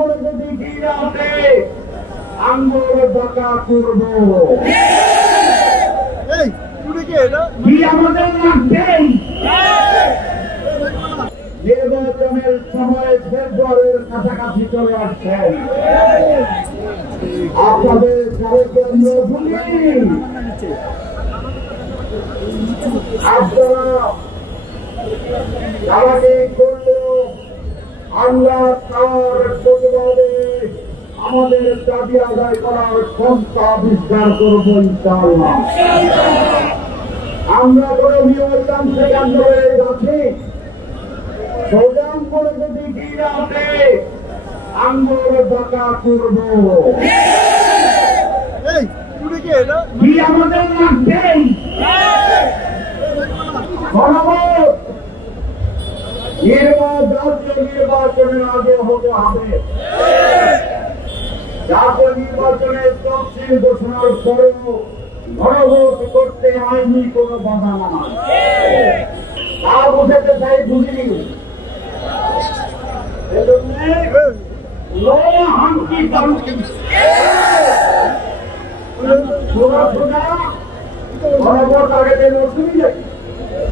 করে যদি গিরাতে আঙ্গুর বাঁকা করব কি আমাদের লাগবেই। নির্বাচনের সময় ফেব্রুয়ারির কাছাকাছি চলে আসছেন, আপনাদের কারোকে আমরা ভুলি। আপনারা আমাকে করলেও আমরা তার প্রতিবাদে আমাদের দাবি আদায় করার ক্ষমতা আবিষ্কার করব ইনশাআল্লাহ। আমরা কোনো নিয়মতান্ত্রিক আন্দোলনে যাচ্ছি, সোজান করে যদি গিরাতে আঙ্গুর বাঁকা করব কি আমাদের লাগবেই। নির্বাচনের আগে হতে হবে, জাতীয় নির্বাচনের তফসিল ঘোষণার পরেও গণভোট করতে আইনি কোনো বাধা নাই। তা বুঝাতে চাই, বুঝিনি গণভোট আগে অসুবিধা